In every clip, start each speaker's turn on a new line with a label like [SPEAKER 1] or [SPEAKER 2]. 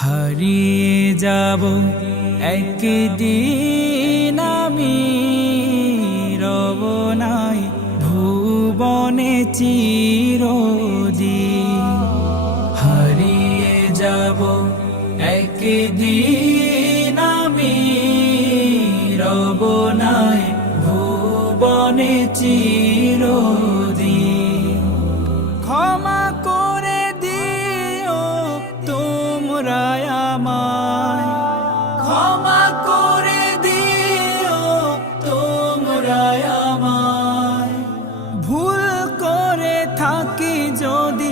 [SPEAKER 1] হারিয়ে যাব একদিন আমি, রব নাই ভুবনে চিরদিন হারিয়ে যাব একদিন আমি, রব নাই ভুবনে চিরদিন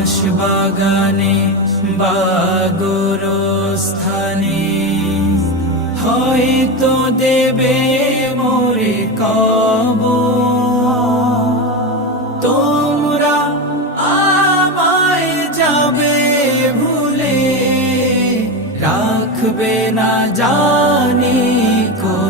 [SPEAKER 1] বাস বাগানে বাগর হয়তো দেবে মোরে কব তোমরা আমায় যাবে ভুলে, রাখবে না জানি কোনো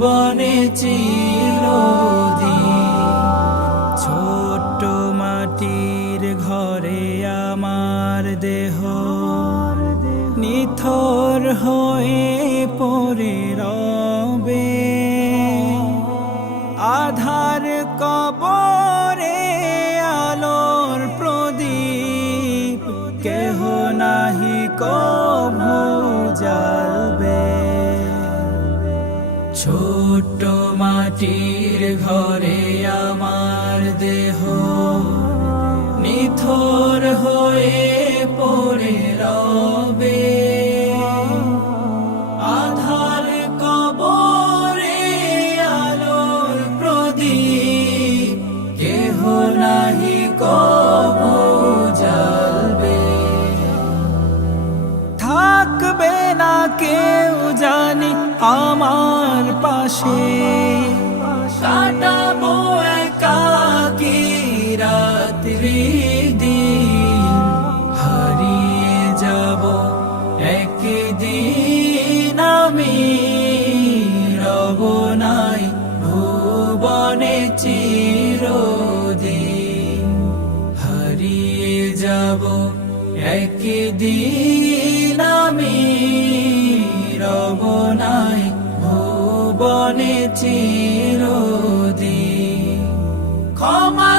[SPEAKER 1] ভুবনে চিরদি ছোট্ট মাটির ঘরে আমার দেহ নিথর হয়ে পরে রবে। আধার কবরে মাটির ঘরে আমার দেহ নিথর হয়ে পড়ে রবে। আধার কবরে আলোর প্রদীপ, কেহ নাহি কবু থাকবে না কেউ জানি আমার পাশে। কাটাবো একাকি রাত্রি দিন হারিয়ে যাব একদিন আমি রব নাই ভুবনে চিরদিন হারিয়ে যাব একদিন আমি রব নাই ভুবনে চিরদি ক্ষমা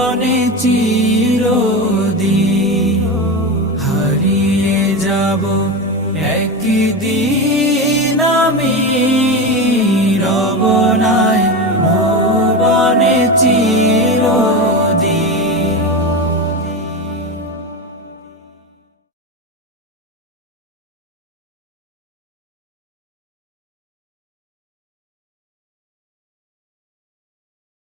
[SPEAKER 1] ভুবনে চিরদিন হারিয়ে যাব একদিন আমি।